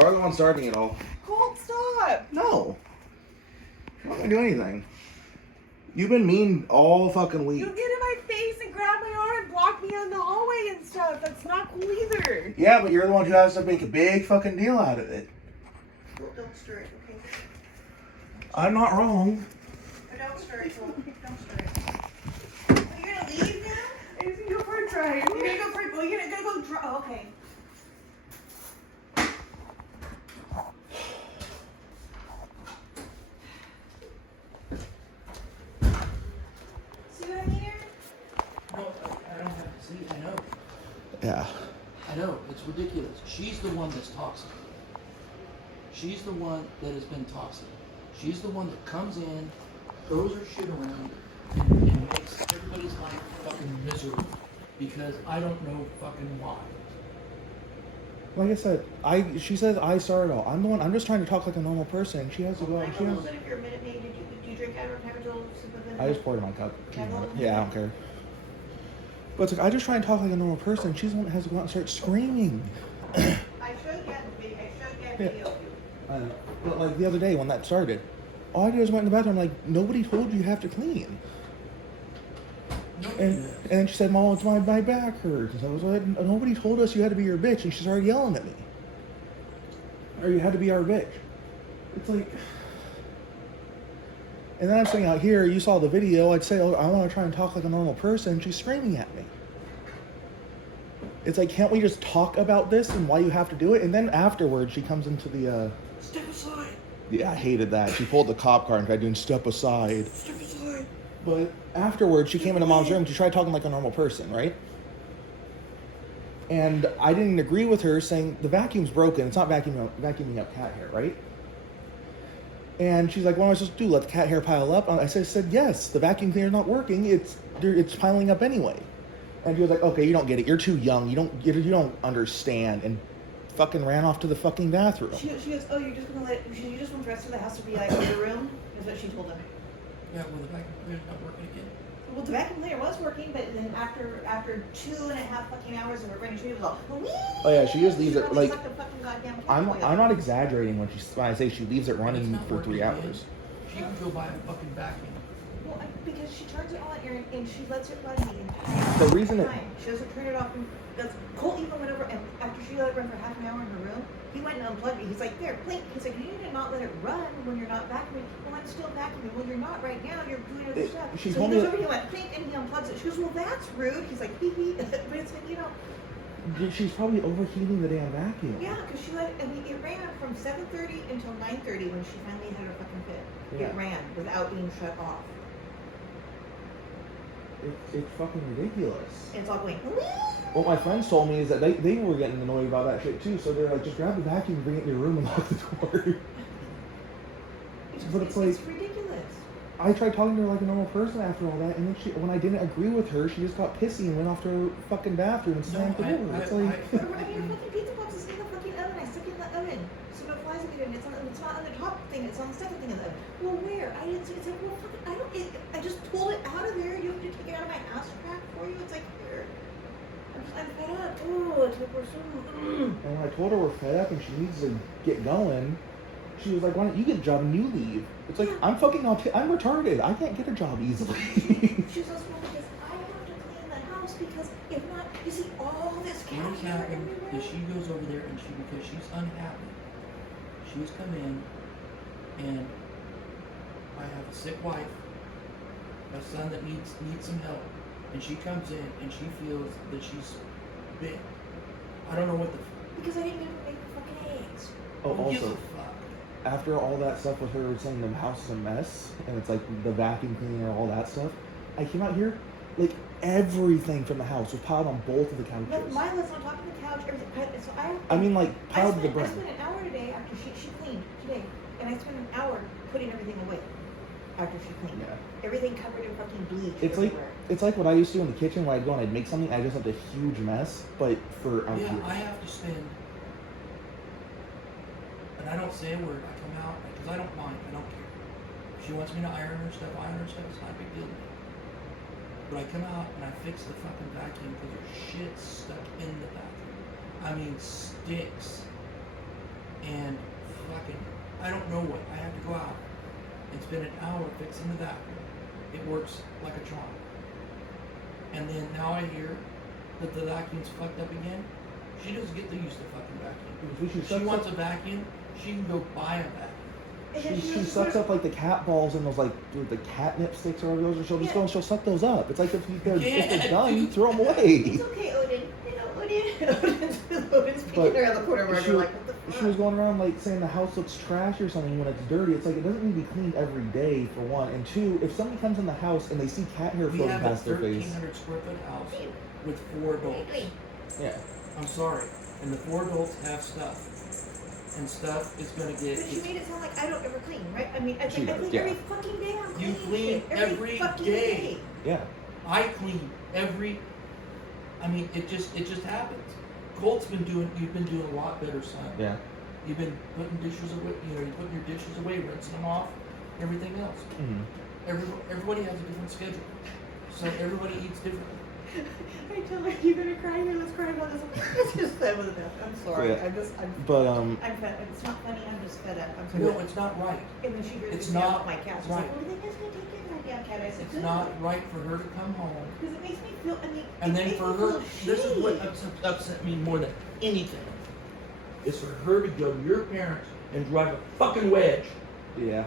You're the one starting it all. Colt, stop! No. I'm not gonna do anything. You've been mean all fucking week. You get in my face and grab my arm and block me on the hallway and stuff. That's not cool either. Yeah, but you're the one who has to make a big fucking deal out of it. Well, don't stir it, okay? I'm not wrong. Don't stir it, Colt. Don't stir it. Are you gonna leave now? I just need to go for a drive. You're gonna go for a... Well, you're gonna go drive. Oh, okay. See what I mean here? No, I don't have to see. I know. Yeah. I know. It's ridiculous. She's the one that's toxic. She's the one that has been toxic. She's the one that comes in, throws her shit around, and makes everybody's life fucking miserable. Because I don't know fucking why. Like I said, she says I started all. I'm the one. I'm just trying to talk like a normal person. She has to go out. I She know a has. little bit if you're a Minute Maid. Do you drink out of a little soup of it? I just poured in my cup. Kettle? Yeah, I don't care. But it's like I just try and talk like a normal person. She's the one that has to go out and start screaming. I showed you a video. I know. But like the other day when that started, all I did was went in the bathroom. Like nobody told you have to clean. And then she said, "Mom, it's my back hurts." And so I was like, "Nobody told us you had to be your bitch." And she started yelling at me. Or you had to be our bitch. It's like. And then I'm sitting out here. You saw the video. I'd say, "Oh, I want to try and talk like a normal person." She's screaming at me. It's like, can't we just talk about this and why you have to do it? And then afterwards, she comes into the. Step aside. Yeah, I hated that. She pulled the cop car and tried doing step aside. Step aside. But afterwards, she came into Mom's room to try talking like a normal person, right? And I didn't agree with her saying the vacuum's broken. It's not vacuuming up cat hair, right? And she's like, "What am I supposed to do? Let the cat hair pile up?" I said, "Yes, the vacuum cleaner's not working. It's piling up anyway." And she was like, "Okay, you don't get it. You're too young. You don't understand." And fucking ran off to the fucking bathroom. She goes, "Oh, you're just gonna you just want the rest of the house to be like your room?" Is what she told him. Yeah, well, the vacuum cleaner's not working again. Well, the vacuum cleaner was working, but then after 2.5 fucking hours of it running, she was all, Oh yeah, she just leaves it like. the fucking goddamn cat I'm oil. not exaggerating when I say she leaves it It's running not for working 3 again. hours. She can go buy a fucking vacuum. Well, because she turns it on and she lets it run The reason it. She doesn't turn it off. And Colt even went over and after she let it run for half an hour in her room, he went and unplugged it. He's like, "There, blink." He's like, "You need to not let it run when you're not vacuuming." "Well, I'm still vacuuming." "Well, you're not right now. You're doing other stuff." She So told he me goes over, he went blink, and he unplugs it. She goes, "Well, that's rude." He's like, "Hee hee." But it's like, She's probably overheating the damn vacuum. yeah, because she let it. I mean, it ran from 7:30 until 9:30 when she finally had her fucking fit. Yeah. It ran without being shut off. It's fucking ridiculous. And it's all going. What my friends told me is that they were getting annoyed about that shit too, so they're like, just grab the vacuum, bring it in your room, and lock the door. But it's like, ridiculous. I tried talking to her like a normal person after all that, and then when I didn't agree with her, she just got pissy and went off to her fucking bathroom and slammed the door. It's like, But I mean, fucking pizza box is in the fucking oven. I stuck it in the oven. So no flies will get in. It's not on the top thing. It's on the second thing in the oven. Well, where? I didn't see. It's like, well, fucking, I just pulled it out of there. You have to take it out of my ass crack for you. It's like, here. I'm fed up. Oh, it's like we're so. and when I told her we're fed up and she needs to get going, she was like, "Why don't you get a job and you leave?" It's like, I'm fucking I'm retarded. I can't get a job easily. She's also because I have to clean the house because if not, you see all this cat What has hair happened everywhere. is she goes over there and because she's unhappy, she's come in and I have a sick wife, a son that needs some help, and she comes in and she feels that she's big. I don't know what the. Because I didn't even make the fucking eggs. Oh, Who gives also, a fuck? after all that stuff with her saying the house is a mess, and it's like the vacuum cleaner, all that stuff, I came out here, like everything from the house was piled on both of the couches. No, mine was on top of the couch. Everything. So I mean, like, piled to the I brim. spent an hour today after she cleaned today, and I spent an hour putting everything away after she cleaned. Yeah. Everything covered in fucking bleach. It's like what I used to do in the kitchen when I'd go and I'd make something, I just had a huge mess, but for out Yeah, here. I have to spend. And I don't say a word. I come out because I don't mind. I don't care. If she wants me to iron her stuff, I iron her stuff. It's not a big deal to me. But I come out and I fix the fucking vacuum because there's shit stuck in the bathroom. I mean, sticks. and fucking, I don't know what. I have to go out and spend an hour fixing the vacuum. It works like a charm. And then now I hear that the vacuum's fucked up again. She doesn't get to use the fucking vacuum. If she wants a vacuum, she can go buy a vacuum. And then She just sucks sort up like the cat balls and those like the catnip sticks or whatever those, and she'll just go and she'll suck those up. It's like if they're done, throw them away. It's okay, Odin. You know, Odin's peeking But around the corner where she, we're like, what the fuck? she was going around like saying the house looks trash or something when it's dirty. It's like it doesn't need to be cleaned every day for one, and two, if somebody comes in the house and they see cat hair We floating have a past their face, 1,300 square foot house with 4 adults. yeah, I'm sorry. And the 4 adults have stuff. And stuff is going to get... But she made it sound like I don't ever clean, right? I mean, I She clean does, yeah. every fucking day. I'm You cleaning clean shit. every fucking day. yeah. I clean every... I mean, it just happens. Colt's been doing... You've been doing a lot better, son. Yeah. You've been putting dishes away, you're putting your dishes away, rinsing them off, everything else. Mm-hmm. Everybody has a different schedule. So everybody eats differently. I tell her, you're gonna cry here, let's cry about this. It's just fed with that. I'm sorry. Yeah. I'm But I'm fed. It's not funny, I'm just fed up. I'm sorry. No, it's not right. And then she hears it's me not about my cat. She's right. like, well, then that's gonna take care of my damn cat. I said, It's good. not right for her to come home. Because it makes me feel, I mean, And it then makes for me her, feel this is what shitty. upset me more than anything, is for her to go to your parents and drive a fucking wedge. yeah.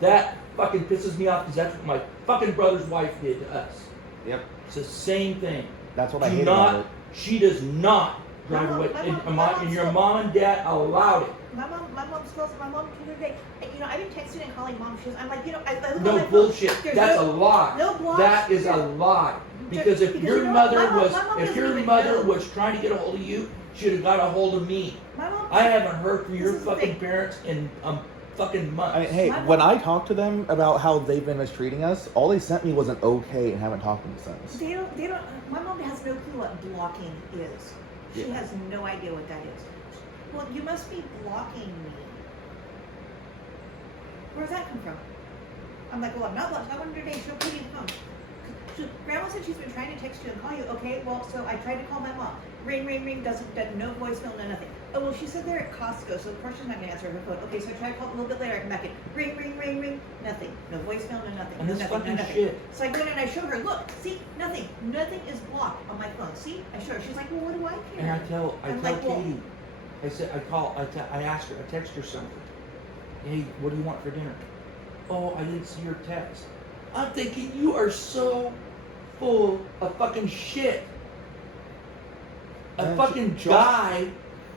That fucking pisses me off because that's what my fucking brother's wife did to us. Yep. It's the same thing. That's what I Do hate not, about it. she does not drive My a mom- wedge. my mom And your still- mom and dad allowed it. My mom smells. My mom the other day. You know, I've been texting and calling mom. I'm like, you know, I look at my No phone, bullshit. there's That's no, a lie. no blocks. That is a There- lie. Because if because your you know what? mother My mom- was, my mom if doesn't your even mother know. was trying to get a hold of you, she'd have got a hold of me. My mom. I haven't heard from your This is the fucking thing. parents in fucking months. I mean, hey, My when mom- I talked to them about how they've been mistreating us, all they sent me was an okay and haven't talked to me since. They don't. My mom has no clue what blocking is. She Yeah. has no idea what that is. Well, you must be blocking me. Where's that come from? I'm like, well, I'm not blocking. I wanted today. She'll put in phone. Grandma said she's been trying to text you and call you. Okay, well, so I tried to call my mom. Ring, ring, ring. Doesn't no voicemail, no nothing. Oh well, she said they're at Costco, so of course she's not gonna answer her phone. Okay, so I tried to call a little bit later. I come back in. Ring, ring, ring, ring. Nothing. No voicemail, no nothing. And no this nothing, fucking no nothing. shit. So I go in and I show her. Look, see, nothing. Nothing is blocked on my phone. See, I show her. She's like, well, what do I care? And I tell I'm Katie, like, well- I said, I asked her, I text her something. Hey, what do you want for dinner? Oh, I didn't see your text. I'm thinking, you are so full of fucking shit. A Man, fucking just- guy,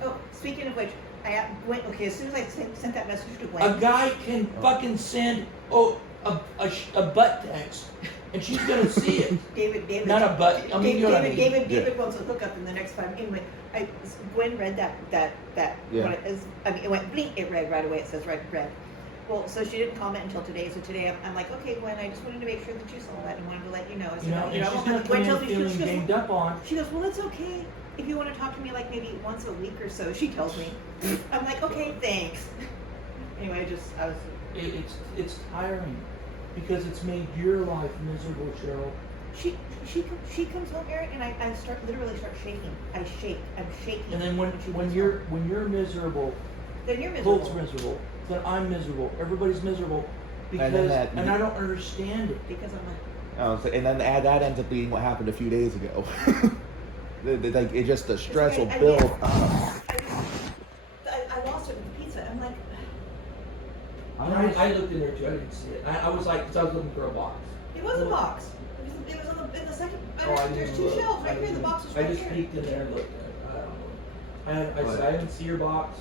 Oh, speaking of which, I went. Okay, as soon as I sent that message to a Gwen, guy can fucking send, a butt text, and she's gonna see it. David, Not a butt, I mean, you know what I mean. David wants to hook up in the next 5 minutes. Anyway, Gwen read that. Yeah. What it is, I mean, it went blink. It read right away. It says read. Well, so she didn't comment until today. So today I'm like, okay, Gwen, I just wanted to make sure that you saw that and wanted to let you know. I said, You know, and she's gonna come Gwen in tells me feeling she goes, ganged up on. she goes, well, it's okay if you want to talk to me like maybe once a week or so. She tells me. I'm like, okay, thanks. Anyway, I was. It's tiring because it's made your life miserable, Cheryl. She comes home, Eric, and I literally start shaking. I shake. I'm shaking. And then she when comes you're home. miserable, Then you're miserable. Colt's miserable, then I'm miserable, everybody's miserable because then I don't understand it. Because I'm like, And then that ends up being what happened a few days ago. Like it just the stress will I build mean, up. I lost it with the pizza. I'm like, I looked in there too, I didn't see it. I was like, because I was looking for a box. it was a box. It was in the second. Oh, I There's didn't 2 look. shelves I right here. The didn't- box was I right just here. peeked in there and looked at it. I don't know. I said, I didn't see your box.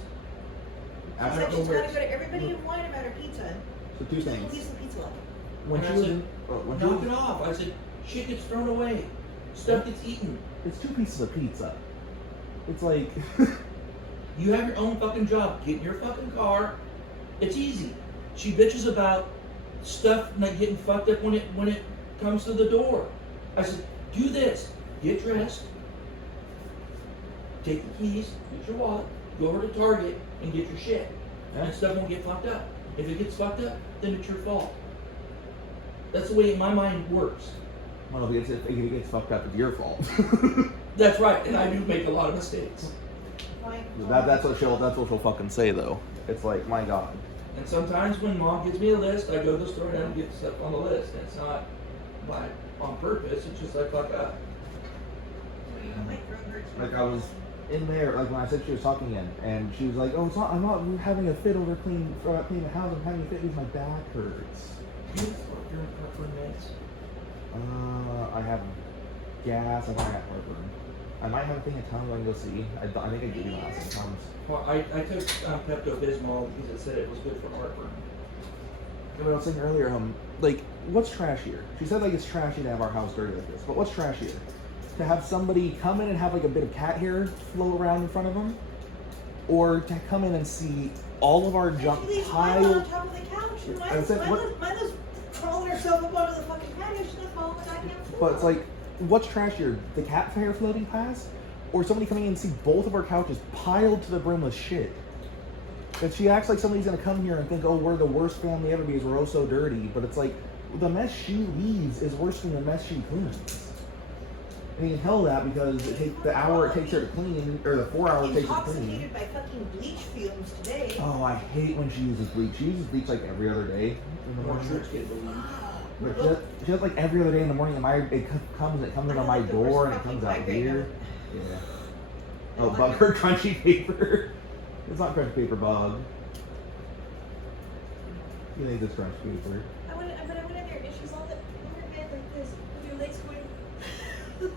I She don't said know she's where got to go it's. to everybody and whine about her pizza. So two She's like, things. well, piece of pizza left. When And she I was said, in, when she Knock was, it off. I said, shit gets thrown away. Stuff gets eaten. it's 2 pieces of pizza. It's like You have your own fucking job. Get in your fucking car. It's easy. She bitches about stuff not getting fucked up when it comes to the door. I said, do this. Get dressed. Take the keys. Get your wallet. Go over to Target and get your shit. And stuff won't get fucked up. If it gets fucked up, then it's your fault. That's the way my mind works. well, if it gets fucked up, it's your fault. That's right. And I do make a lot of mistakes. fine. That's what she'll fucking say though. It's like, my God. And sometimes when mom gives me a list, I go to the store and get stuff on the list. And it's not on purpose. It's just like fuck up. My throat hurts. Like I was in there, like when I said she was talking in, and she was like, "Oh, it's not. I'm not having a fit over cleaning the house. I'm having a fit because my back hurts." Do you smoke your heartburn meds? I have gas. I might have heartburn. I might have a thing of Tums I can go see. I think I gave you last Tums. Well, I took Pepto-Bismol because it said it was good for heartburn. What I was saying earlier, like, what's trashier? She said like it's trashy to have our house dirty like this, but what's trashier? To have somebody come in and have like a bit of cat hair float around in front of them, or to come in and see all of our junk She leaves mine on piled. top of the couch. And I said, mine was crawling herself up onto the fucking patio. She's not falling the goddamn floor. But it's like, what's trashier? The cat hair floating past, or somebody coming in and see both of our couches piled to the brim with shit? And she acts like somebody's gonna come here and think, oh, we're the worst family ever because we're oh so dirty. But it's like, the mess she leaves is worse than the mess she cleans. And you can tell that because it takes the hour it takes her to clean, or the 4 hours it takes her to clean. Intoxicated by fucking bleach fumes today. Oh, I hate when she uses bleach. She uses bleach like every other day in the More morning. shirts get bleeding. But she does like every other day in the morning. And it comes in on my door and it comes out here. Yeah. Oh, bugger crunchy paper. It's not crunchy paper, Bob. You think it's crunchy paper? I went in there and she's on her bed like this with her legs going.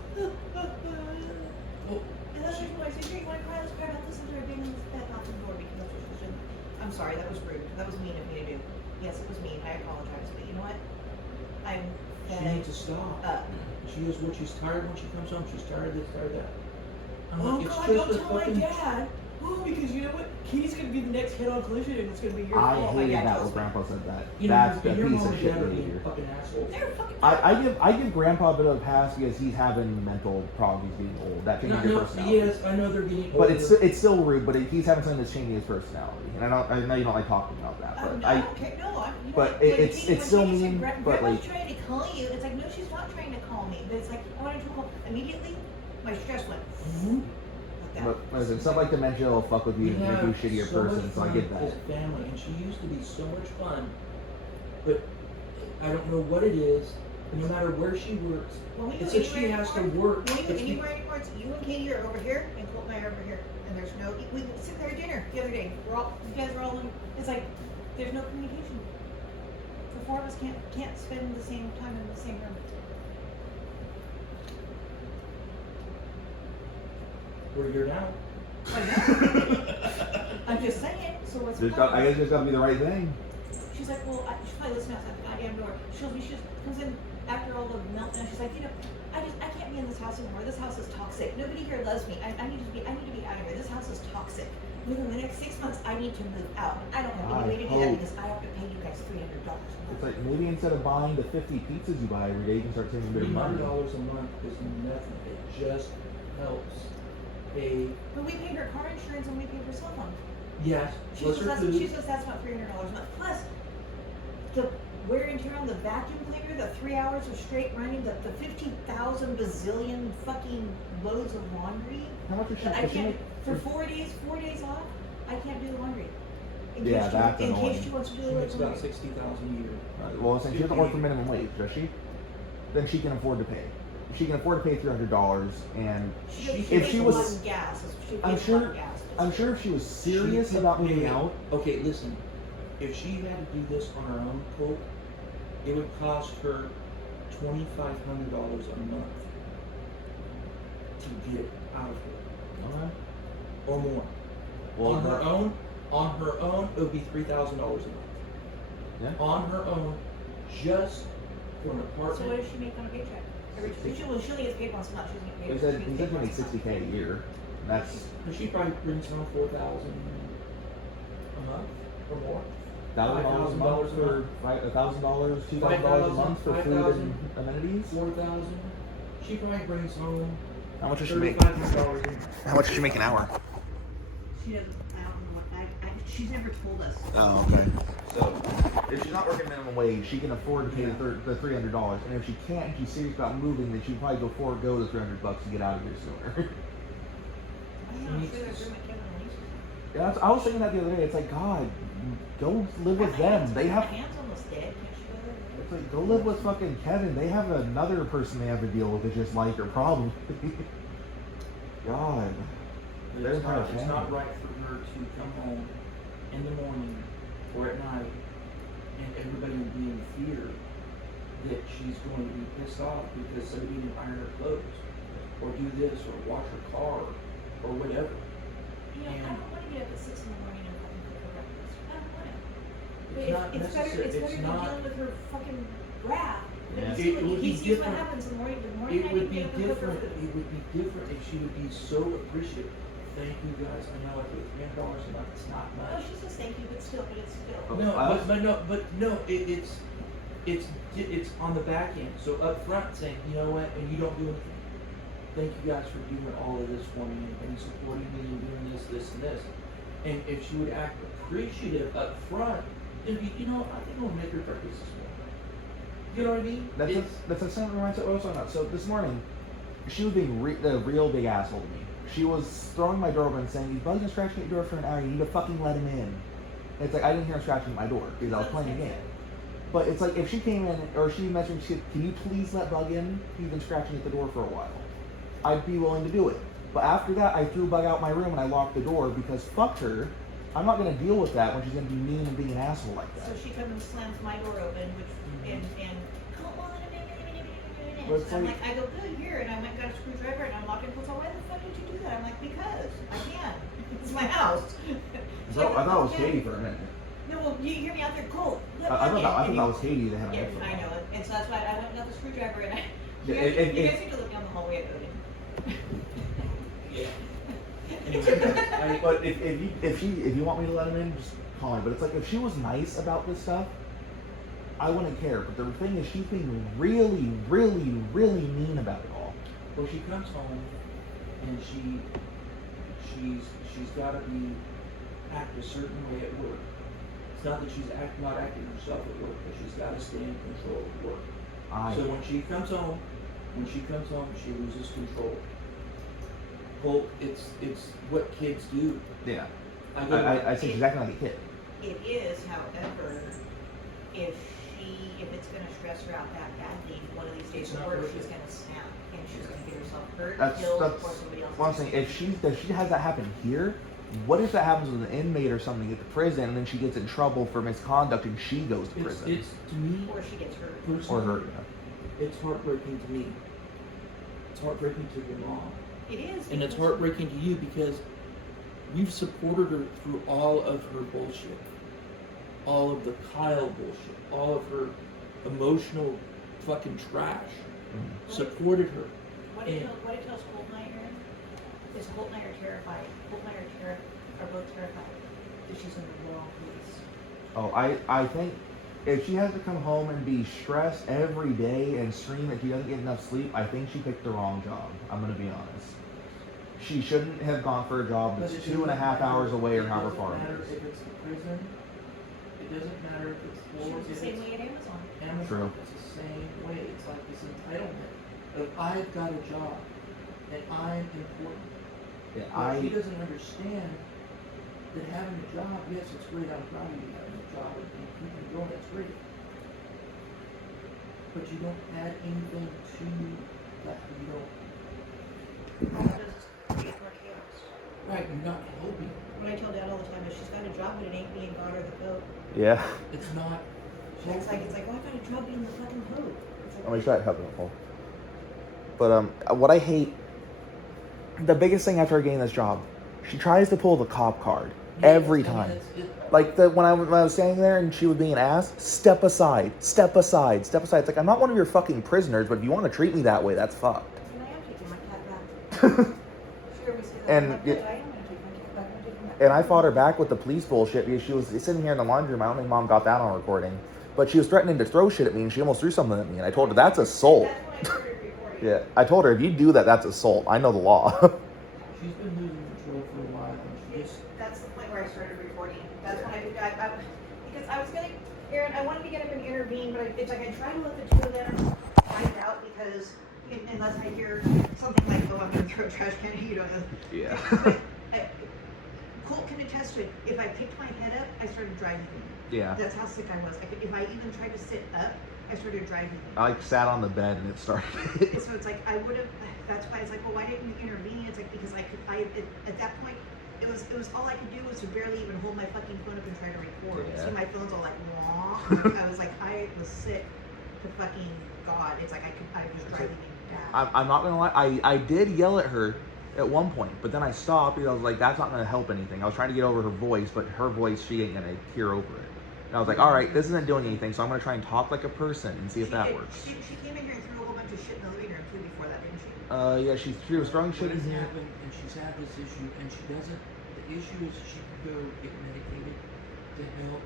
Oh, And that's when I said, "Here, you want to cry? Let's cry about this." And her being in that bathroom door because that's what she's doing. I'm sorry, that was rude. That was mean of me to do. Yes, it was mean. I apologize, but you know what? I'm she fed needs to stop. up. She is what she's tired when she comes home. She's tired of this, tired of that. I'm Oh like, it's God, just don't a tell my fucking. dad. Oh, because you know what? Katie's gonna be the next head-on collision, and it's gonna be your I fault. My hated dad that tells when me. Grandpa said that. You know, That's the your piece mom of and shit dad are being behavior. fucking assholes. They're fucking. I give Grandpa a bit of a pass because he's having mental problems. He's getting old. That changes your personality. Yes, I know they're getting But older. it's still rude. But he's having something that's changing his personality. And I know you don't like talking about that. But I don't care. No, I'm. You know, but what? it's When still Katie said, mean, but, Grandma's like- trying to call you. It's like, no, she's not trying to call me. But it's like, I wanted to call immediately. My stress went. Like that. But listen, stuff like dementia will fuck with you We and make have you a shittier so much person. So I fun get that. as a family, and she used to be so much fun, but I don't know what it is. No matter where she works, When we go it's that she anywhere has to anymore- work. When we go It's be- anywhere anymore, it's you and Katie are over here, and Colt and I are over here, and there's no. We sit there at dinner the other day. You guys are all in. It's like there's no communication. The four of us can't spend the same time in the same room. We're here now. I'm just saying. So what's the I guess there's got to be the right thing. She's like, well, she's probably listening outside the goddamn door. She just comes in after all the meltdown. She's like, you know, I can't be in this house anymore. This house is toxic. Nobody here loves me. I need to be out of here. This house is toxic. Within the next 6 months, I need to move out. I don't have any way to do that hope- because I have to pay you guys $300 a It's month. like maybe instead of buying the 50 pizzas you buy every day, you can start saving a bit of money. $300 a month is nothing. It just helps pay. But we paid her car insurance and we paid her cell phone. Yes, She plus says, her that's, food. she says that's about $300 a month. Plus, the wear and tear on the vacuum cleaner, the 3 hours of straight running, the 50,000 bazillion fucking loads of laundry. How much is she? I does she can't, make- for 4 days off, I can't do the laundry. Yeah, that's in annoying. case she wants to do She the makes about laundry. $60,000 a year. Well, since she doesn't work for minimum wage, does she? Then she can afford to pay. She can afford to pay $300, and She if pays she a was- lot in gas. She pays I'm a lot sure- in gas. I'm sure if she was serious She could about moving pay- out, Okay, listen. If she had to do this on her own, Colt, it would cost her $2,500 a month to get out of here, or more. well, on her own, it would be $3,000 a month. Yeah. On her own, just for an So what apartment. does she make on a paycheck? She only gets paid once a month. She doesn't get paid. he she said gets he paid said she once makes a month. $60K a year. And that's She probably brings home $4,000 a month or more. $1,000 a month for $1,000, $2,000 a month for food and amenities. 4,000. She probably brings home How much does she make? $3,500 a year. How much does she make an hour? She doesn't. I don't know what. She's never told us. Oh, okay. So, if she's not working minimum wage, she can afford to pay the $300. And if she can't, and she's serious about moving, then she'd probably forego the $300 to get out of here sooner. I don't know. I'm sure there's room at Kevin Yeah, I was thinking that the other day. It's like, God, go live with them. They have. My hand's almost dead. Can't you go there? It's like, go live with fucking Kevin. They have another person they have to deal with. It's just like your problem. God. They're It's kind not, of it's not family. right for her to come home in the morning or at night and everybody will be in fear that she's going to be pissed off because somebody didn't iron her clothes or do this or wash her car or whatever. You know, I don't want to get up at 6 in the morning and fucking cook her breakfast. I don't want to. But It's not it's better. necessary. It's better than not. dealing with her fucking wrath. Yeah. He It would be sees what different. happens in the morning. The morning It I would can be get up and cook her different. food. It would be different if she would be so appreciative. Thank you guys. I know like $300 a month. It's not Oh, much. she says thank you, but still, it's still. Oh, No, I but no. It's on the back end. So up front, saying, you know what, and you don't do anything. Thank you guys for doing all of this for me and supporting me and doing this, this, and this. And if she would act appreciative up front, it'd be, you know, I think I'll make her breakfast this morning. You know what I mean? That's a similar mindset. Oh, sorry, not. So this morning, she was being a real big asshole to me. She was throwing my door open and saying, "These bugs are scratching at your door for an hour. You need to fucking let him in." And it's like I didn't hear him scratching at my door because I was playing a game. But it's like if she came in or she mentioned, "Can you please let Bug in? He's been scratching at the door for a while." I'd be willing to do it. But after that, I threw Bug out my room and I locked the door because fuck her. I'm not gonna deal with that when she's gonna be mean and being an asshole like that. So she comes and slams my door open, which and come on, Well, it's I'm like- like, I go good here, and I went and got a screwdriver, and I'm locking. So why the fuck did you do that? I'm like, because I can. It's my house. So I thought it was Okay. Katie for a minute. No, well, you hear me out there, Cole. I thought that was Katie that had Yeah, an I know it, and so that's why I went and got the screwdriver, and I. Yeah, You guys it- need to look down the hallway at Odin. Yeah. Anyway, But if you want me to let him in, just call me. But it's like if she was nice about this stuff, I wouldn't care. But the thing is, she's being really, really, really mean about it all. well, she comes home and she's got to be act a certain way at work. It's not that she's not acting herself at work, but she's got to stay in control of work. So when she comes home, she loses control. Well, it's what kids do. Yeah, I go I think she's acting like a kid. It is, however, if it's going to stress her out that badly, one of these days It's at not work, worth she's it. going to snap and she's going to get herself hurt, That's killed, or somebody else. what I'm saying. If she has that happen here, what if that happens with an inmate or something at the prison, and then she gets in trouble for misconduct and she goes to prison It's to me Or she gets hurt. or personally, her? it's heartbreaking to me. It's heartbreaking to your mom. It is. And it's because- heartbreaking to you because we've supported her through all of her bullshit. All of the Kyle bullshit. All of her emotional fucking trash. Supported her. What it tells Colt and I is Colt and I are terrified. Colt and I are both terrified that she's in the wrong place. Oh, I think if she has to come home and be stressed every day and scream that she doesn't get enough sleep, I think she picked the wrong job. I'm gonna be honest. She shouldn't have gone for a job that's But it 2.5 doesn't hours matter- away or it however doesn't far matter it is. if it's the prison. It doesn't matter if it's She floors. was the If same it's way at Amazon. Amazon. True. It's the same way. It's like this entitlement of I've got a job and I'm important. Yeah, But she doesn't understand that having a job, yes, it's great. I'm proud of you having a job and keeping it going. That's great. But you don't add anything to that. You don't. All it does is create more chaos. Right. You're not helping. What I tell Dad all the time is she's got a job, but it ain't being got her the coat. yeah. It's not. It's like, oh, I got a job being the fucking coat. It's like, Let me try to help it. But what I hate, the biggest thing after getting this job, she tries to pull the cop card every time. Like when I was standing there and she was being an ass, step aside, step aside, step aside. It's like I'm not one of your fucking prisoners, but if you want to treat me that way, that's fucked. and I am taking my cat back. She always says that. And I'm like, it- "Good, I am gonna take my cat back. I'm taking my And I fought her back with the police bullshit because she was sitting here in the laundry room. I don't think Mom got that on recording, but she was threatening to throw shit at me, and she almost threw something at me. And I told her that's assault. That's when I started recording. Yeah, I told her if you do that, that's assault. I know the law. She's been losing control for a while, and she just. That's the point where I started recording. That's when I because I was gonna, Aaron, I wanted to get up and intervene, but it's like I tried to let the two of them fight it out because unless I hear something like, oh, I'm gonna throw a trash can, you don't know. Yeah. Colt can attest to it. If I picked my head up, I started driving. Yeah. That's how sick I was. If I even tried to sit up, I started driving. I like sat on the bed and it started. So it's like I would have. That's why it's like, well, why didn't you intervene? It's like because at that point, it was all I could do was to barely even hold my fucking phone up and try to record. Yeah. See, my phone's all like, wah. I was like, I was sick to fucking God. It's like I was driving me down. I'm not gonna lie. I did yell at her at one point, but then I stopped because I was like, that's not gonna help anything. I was trying to get over her voice, but her voice, she ain't gonna hear over it. And I was like, all right, this isn't doing anything, so I'm gonna try and talk like a person and see if that works. She came in here and threw a whole bunch of shit in the living room too before that, didn't she? Yeah, she was throwing shit What in has here. happened, and she's had this issue, and she doesn't. The issue is she can go get medicated to help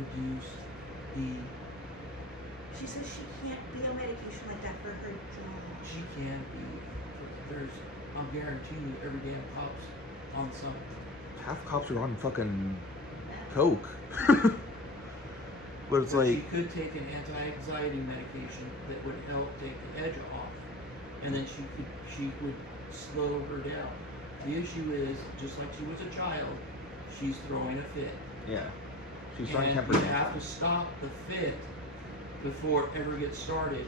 reduce the. She says she can't be on medication like that for her job. She can be. There's, I'll guarantee you, every damn cop's on something. Half cops are on fucking coke. But it's But like, she could take an anti-anxiety medication that would help take the edge off, and then she would slow her down. The issue is, just like she was a child, she's throwing a fit. yeah, she's throwing And temper you tantrums. have to stop the fit before it ever gets started.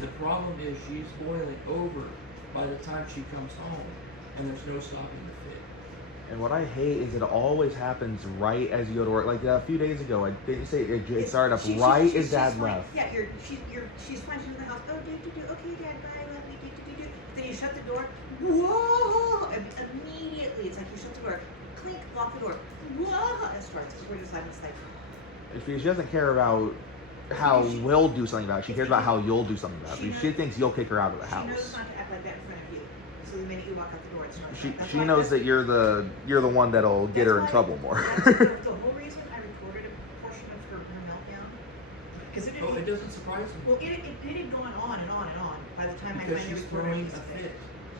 The problem is she's boiling over by the time she comes home, and there's no stopping the fit. And what I hate is it always happens right as you go to work. Like a few days ago, I didn't say it started up right as Dad she's left. Yeah, she's fine. She's in the house. Oh, okay, Dad, bye. Love you. Then you shut the door. Whoa! And immediately, it's like you shut the door. Clink, lock the door. Whoa! And starts. We're just like, it's like. It's because she doesn't care about how we'll do something about it. She cares about how you'll do something about it. She thinks you'll kick her out of the She knows house. not to act like that in front of you. So the minute you walk out the door, it's not. She knows that you're the one that'll get her in trouble more. The whole reason I recorded a portion of her meltdown, because it Oh, didn't. it doesn't surprise me. Well, it had gone on and on and on. By the time Because I she's finally throwing recorded a it. fit.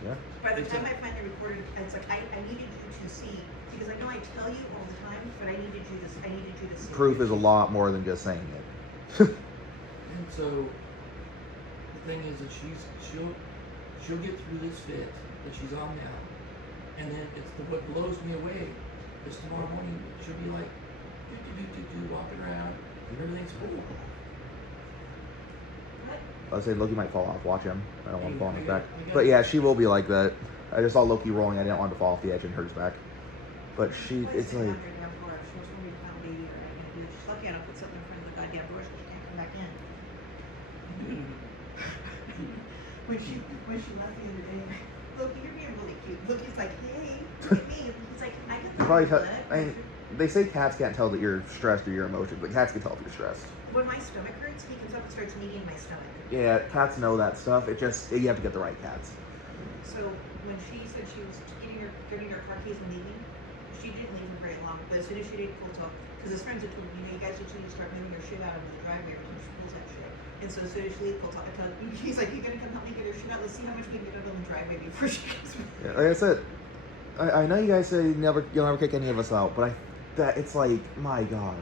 Yeah. By the It's time a- I finally recorded, it's like I needed you to see, because I know I tell you all the time, but I needed you to see. Proof is a lot more than just saying it. And so the thing is that she'll get through this fit that she's on now, and then what blows me away is tomorrow morning she'll be like walking around and everything's cool. What? I say Loki might fall off. Watch him. I don't want to fall on his back. I got- But yeah, she will be like that. I just saw Loki rolling. I didn't want to fall off the edge and hurt his back. But she, Why it's is it like, on your damn floor? She wants me to pound baby or I'm gonna do it. She's lucky I don't put something in front of the goddamn door so she can't come back in. When she left the other day, Loki, you're being really cute. Loki's like, hey, look at me. He's like, I can you probably tell. I mean, they say cats can't tell that you're stressed or your emotions, but cats can tell if you're stressed. When my stomach hurts, he comes up and starts kneading my stomach. Yeah, cats know that stuff. It just, you have to get the right cats. So when she said she was getting her car keys and leaving, she didn't leave for very long. But as soon as she did pull talk, because his friends had told me, you guys need to start moving your shit out of the driveway every time she pulls that shit. And so as soon as she leaves pull talk, I tell her, he's like, you gonna come help me get her shit out? Let's see how much we can get out of the driveway before she comes back. Yeah, like I said, I know you guys say you'll never kick any of us out, but it's like, my God.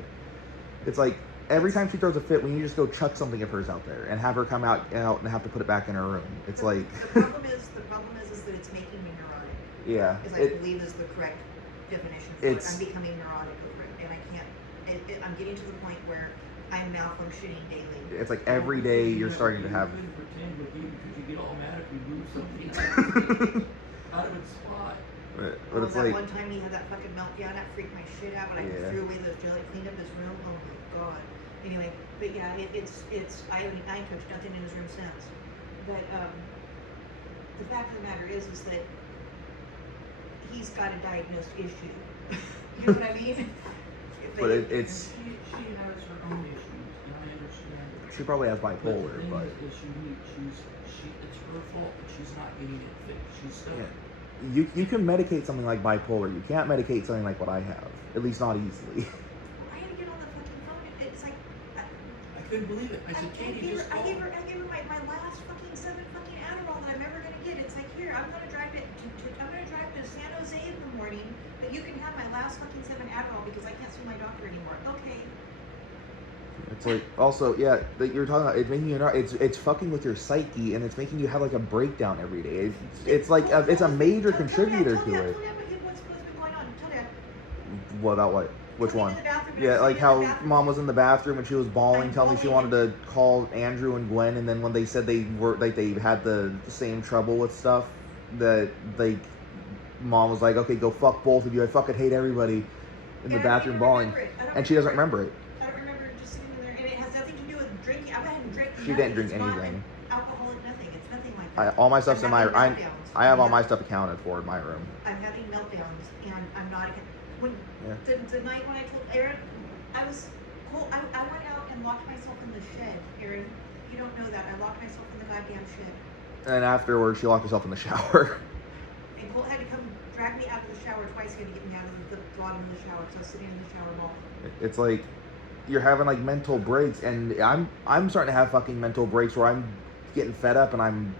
It's like, every time she throws a fit, we need to just go chuck something of hers out there and have her come out and have to put it back in her room. It's like, The problem is that it's making me neurotic. yeah. Is I believe is the correct definition for it. It's- I'm becoming neurotic over it, and I can't. I'm getting to the point where I'm malfunctioning daily. It's like every day you're starting to have. You couldn't pretend with you because you get all mad if you move something out of its spot. But it's that like, one time he had that fucking meltdown, that freaked my shit out when I Yeah. threw away the jelly, cleaned up his room. Oh my God. Anyway, but yeah, it's I haven't touched nothing in his room since. But the fact of the matter is that he's got a diagnosed issue. You know what I mean? but it's, She has her own issues, and I understand it. she probably has But bipolar, the thing but is it's her fault that she's not getting it fixed. She's stubborn. yeah. You can medicate something like bipolar. You can't medicate something like what I have. At least not easily. I had to get on the fucking phone. It's like I couldn't believe it. I said, Katie, just I call. gave her my last fucking 7 fucking Adderall that I'm ever gonna get. It's like, here, I'm gonna drive to San Jose in the morning, but you can have my last fucking 7 Adderall because I can't see my doctor anymore. Okay. It's like, also, yeah, that you're talking about, it's making you, it's fucking with your psyche, and it's making you have like a breakdown every day. It's like, it's a major contributor to it. Tell Dad what's been going on. Tell Dad. What about what? Which Coming one? in the bathroom, Yeah, sitting like in how the bathroom. mom was in the bathroom and she was bawling, I'm telling me she bawling. wanted to call Andrew and Gwen, and then when they said they were like they had the same trouble with stuff, that like mom was like, okay, go fuck both of you. I fucking hate everybody in the And I don't bathroom even bawling, remember it. I don't and she doesn't remember remember it. I don't remember just sitting in there, and it has nothing to do with drinking. I hadn't drank. She didn't drink anything. Alcoholic, nothing. It's nothing like that. All my stuff's I'm in my. having meltdowns. I have all my I'm stuff accounted for in my room. I'm having meltdowns, and I'm not. When Yeah. the night when I told Aaron, I was cold. I went out and locked myself in the shed. Aaron, you don't know that. I locked myself in the goddamn shed. And afterwards, she locked herself in the shower. And Colt had to come drag me out of the shower twice. He had to get me out of the bottom of the shower. So I was sitting in the shower wall. It's like you're having like mental breaks, and I'm starting to have fucking mental breaks where I'm getting fed up and I'm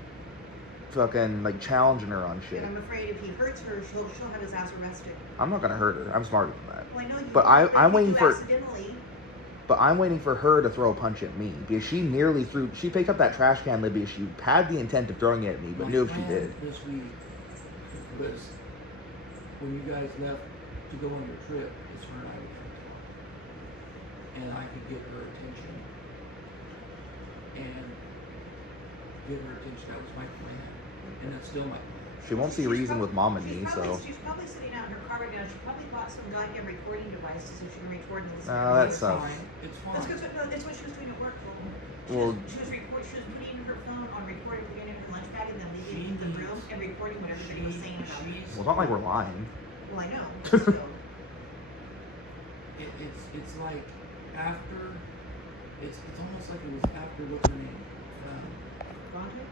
fucking like challenging her on shit. And I'm afraid if he hurts her, she'll have his ass arrested. I'm not gonna hurt her. I'm smarter than that. Well, I know you. But I'm waiting for. Accidentally. But I'm waiting for her to throw a punch at me because she nearly threw. She picked up that trash can lid because she had the intent of throwing it at me, but My knew if she plan did. this week was when you guys left to go on your trip, is her and I would come talk. And I could get her attention. And give her attention. That was my plan. And that's still my plan. She won't see reason with mom and me, so. She's probably sitting out in her car right now. She probably bought some goddamn recording devices so she can record and listen. No, that It's sucks. fine. It's fine. That's because that's what she was doing at work. Well- She was putting her phone on recording, putting it in her lunch bag, and then She leaving the room needs- and recording what everybody was saying about her. Well, it's not like we're lying. Well, I know. Still. It's like after, it's almost like it was after what's her name? Ronto?